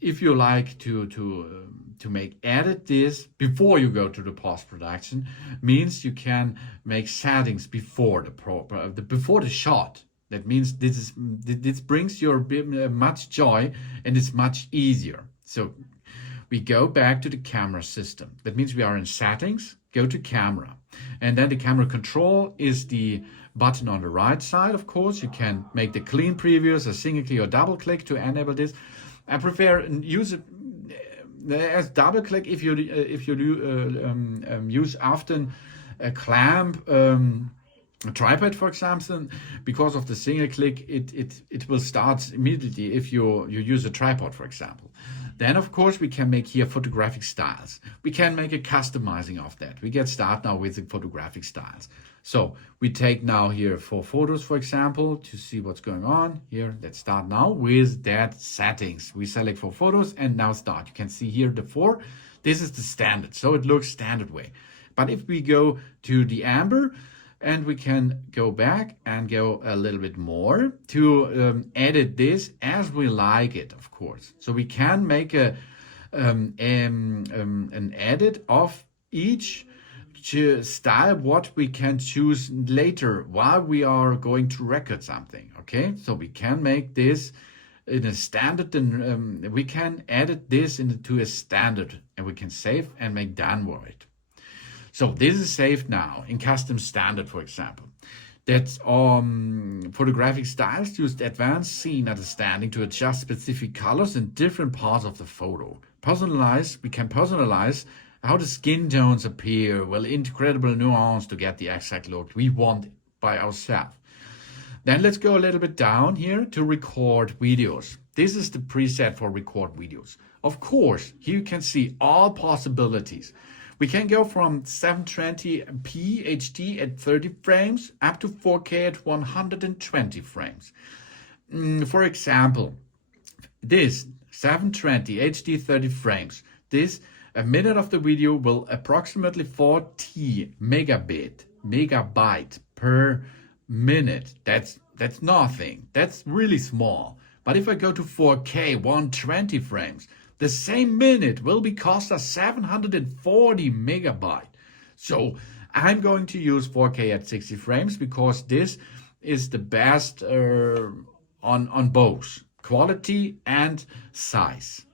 if you like to make edit this before you go to the post-production, means you can make settings before before the shot. That means this brings your much joy, and it's much easier. So we go back to the camera system. That means we are in settings, go to camera, and then the camera control is the button on the right side. Of course, you can make the clean previews, a single click or double click to enable this. I prefer use it as double click if you use often a clamp, a tripod, for example. Because of the single click, it will start immediately if you use a tripod, for example. Then, of course, we can make here photographic styles. We can make a customizing of that. We get started now with the photographic styles. So we take now here 4 photos, for example, to see what's going on here. Let's start now with that settings. We select 4 photos and now start. You can see here the 4. This is the standard, so it looks standard way. But if we go to the amber, and we can go back and go a little bit more to edit this as we like it, of course. So we can make an edit of each style, what we can choose later while we are going to record something. Okay, so we can make this in a standard, and we can edit this into a standard, and we can save and make done with it. So this is saved now in custom standard, for example. That's photographic styles used advanced scene understanding to adjust specific colors in different parts of the photo. We can personalize how the skin tones appear, well, incredible nuance to get the exact look we want by ourselves. Then let's go a little bit down here to record videos. This is the preset for record videos. Of course, here you can see all possibilities. We can go from 720p HD at 30 frames up to 4K at 120 frames. For example, this 720 HD 30 frames, a minute of the video will approximately 40 megabyte per minute. That's nothing. That's really small. But if I go to 4K 120 frames, the same minute will be cost us 740 megabyte. So I'm going to use 4K at 60 frames because this is the best on both quality and size.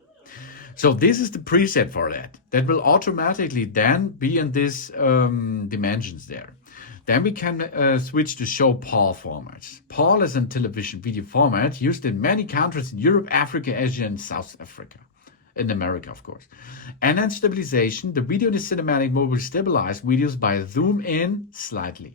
So this is the preset for that. That will automatically then be in this dimensions there. Then we can switch to show PAL formats. PAL is a television video format used in many countries in Europe, Africa, Asia, and South Africa. In America, of course. Enhanced stabilization. The video in the cinematic mode will stabilize videos by zoom in slightly.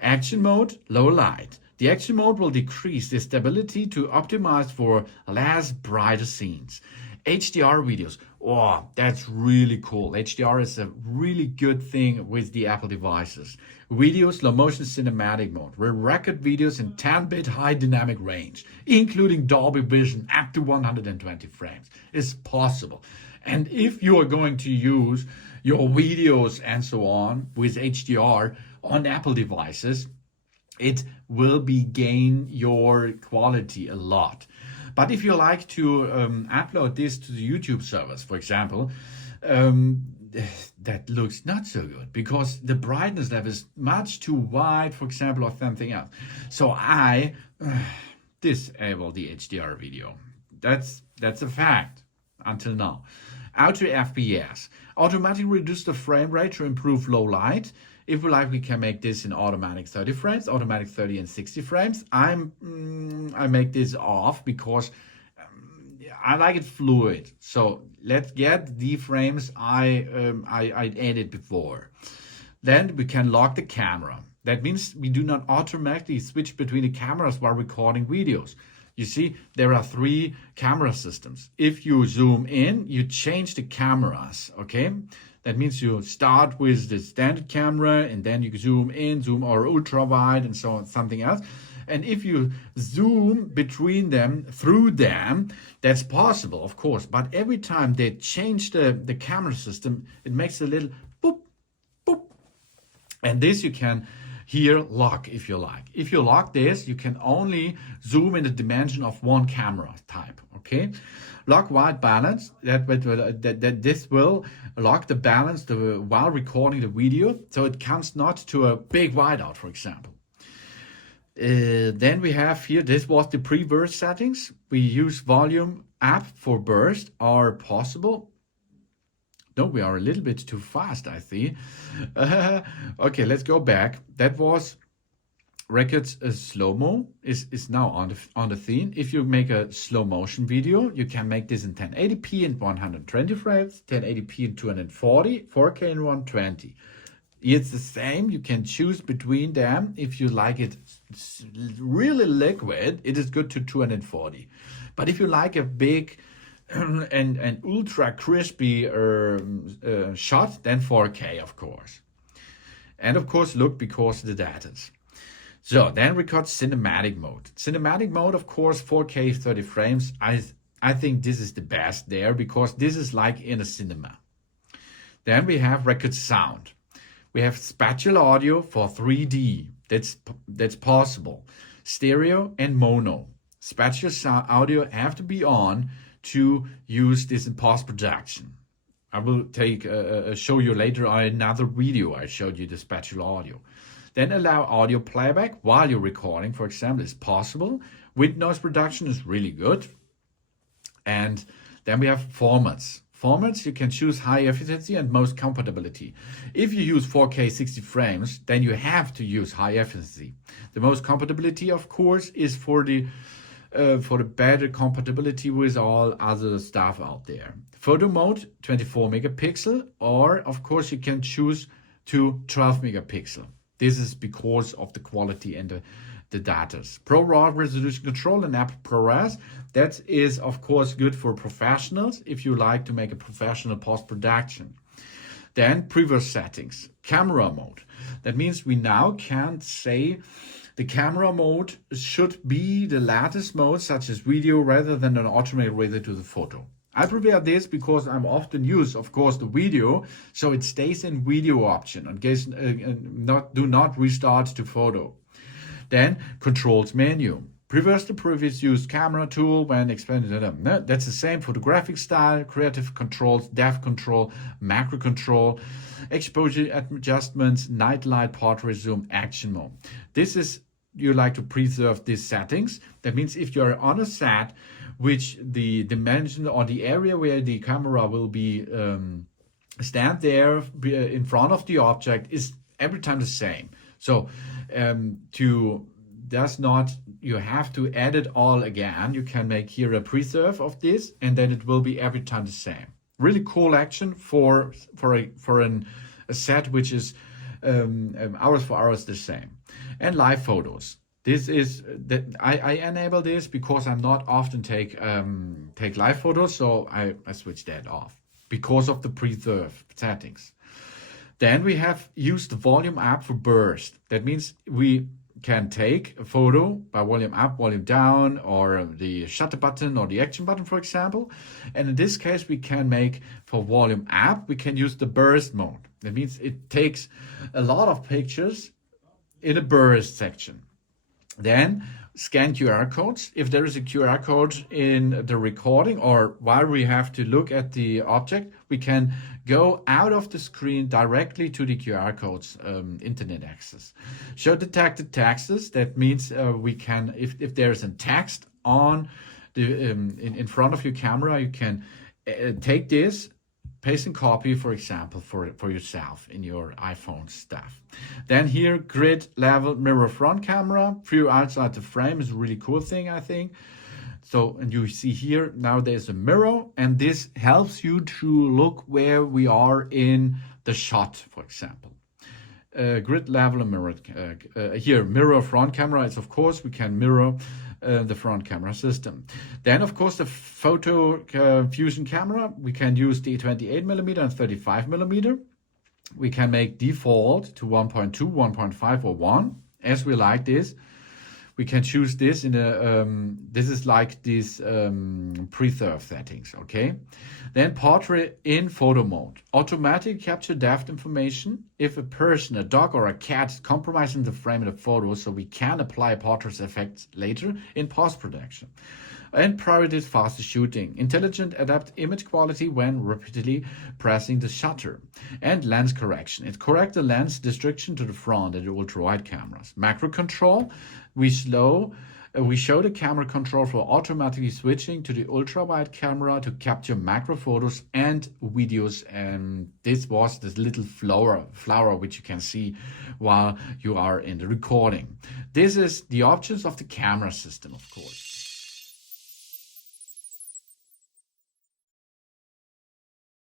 Action mode, low light. The action mode will decrease the stability to optimize for less brighter scenes. HDR videos. Oh, that's really cool. HDR is a really good thing with the Apple devices. Video slow motion cinematic mode will record videos in 10-bit high dynamic range, including Dolby Vision up to 120 frames. It's possible. And if you are going to use your videos and so on with HDR on Apple devices, it will gain your quality a lot. But if you like to upload this to the YouTube servers, for example, that looks not so good because the brightness level is much too wide, for example, or something else. So I disable the HDR video. That's a fact until now. Auto FPS. Automatically reduce the frame rate to improve low light. If we like, we can make this in automatic 30 frames, automatic 30 and 60 frames. I make this off because I like it fluid. So let's get the frames I added before. Then we can lock the camera. That means we do not automatically switch between the cameras while recording videos. You see, there are 3 camera systems. If you zoom in, you change the cameras, okay? That means you start with the standard camera and then you zoom in, zoom or ultra wide and so on, something else. And if you zoom between them, through them, that's possible, of course. But every time they change the camera system, it makes a little boop, boop. And this you can Here, lock if you like. If you lock this, you can only zoom in the dimension of one camera type, okay? Lock white balance, that this will lock the balance while recording the video, so it comes not to a big whiteout, for example. Then we have here, this was the pre-burst settings. We use volume up for burst are possible. No, we are a little bit too fast, I see. Okay, let's go back. That was records slow-mo is now on the theme. If you make a slow motion video, you can make this in 1080p and 120 frames, 1080p and 240, 4K and 120. It's the same. You can choose between them. If you like it really liquid, it is good to 240. But if you like a big and ultra crispy shot, then 4K, of course. And of course, look because of the data. So then we got cinematic mode. Cinematic mode, of course, 4K 30 frames. I think this is the best there because this is like in a cinema. Then we have record sound. We have spatial audio for 3D. That's possible. Stereo and mono. Spatial audio have to be on to use this in post-production. I will show you later on another video I showed you the spatial audio. Then allow audio playback while you're recording, for example, is possible. With noise reduction is really good. And then we have formats. Formats, you can choose high efficiency and most compatibility. If you use 4K 60 frames, then you have to use high efficiency. The most compatibility, of course, is for the better compatibility with all other stuff out there. Photo mode, 24 megapixel, or of course you can choose to 12 megapixel. This is because of the quality and the data. Pro RAW resolution control and app ProRes. That is, of course, good for professionals if you like to make a professional post-production. Then previous settings, camera mode. That means we now can say the camera mode should be the latest mode, such as video, rather than an automated related to the photo. I prefer this because I'm often use, of course, the video, so it stays in video option in case do not restart to photo. Then controls menu. Reverse the previous used camera tool when expanded. That's the same photographic style, creative controls, depth control, macro control, exposure adjustments, night light, portrait zoom, action mode. This is, you like to preserve these settings. That means if you're on a set, which the dimension or the area where the camera will be stand there in front of the object is every time the same. So you have to edit all again. You can make here a preserve of this, and then it will be every time the same. Really cool action for a set which is hours for hours the same. And live photos. This is that I enable this because I'm not often take live photos, so I switch that off because of the preserve settings. Then we have used the volume up for burst. That means we can take a photo by volume up, volume down, or the shutter button or the action button, for example. And in this case, we can make for volume up, we can use the burst mode. That means it takes a lot of pictures in a burst section. Then scan QR codes. If there is a QR code in the recording or while we have to look at the object, we can go out of the screen directly to the QR codes, internet access. Show detected texts. That means we can, if there is a text on the in front of your camera, you can take this, paste and copy, for example, for yourself in your iPhone stuff. Then here, grid level mirror front camera. View outside the frame is a really cool thing, I think. So, and you see here, now there's a mirror, and this helps you to look where we are in the shot, for example. Grid level and mirror. Here, mirror front camera is, of course, we can mirror the front camera system. Then, of course, the photo fusion camera, we can use the 28mm and 35mm. We can make default to 1.2, 1.5, or 1, as we like this. we can choose this in a, this is like these preserve settings, okay? Then portrait in photo mode. Automatically capture depth information if a person, a dog or a cat is compromising the frame of the photo, so we can apply portrait effects later in post-production. And prioritize faster shooting. Intelligent adapt image quality when repeatedly pressing the shutter. And lens correction. It corrects the lens distortion to the front and the ultra-wide cameras. Macro control. We show the camera control for automatically switching to the ultra-wide camera to capture macro photos and videos. And this was this little flower which you can see while you are in the recording. This is the options of the camera system, of course.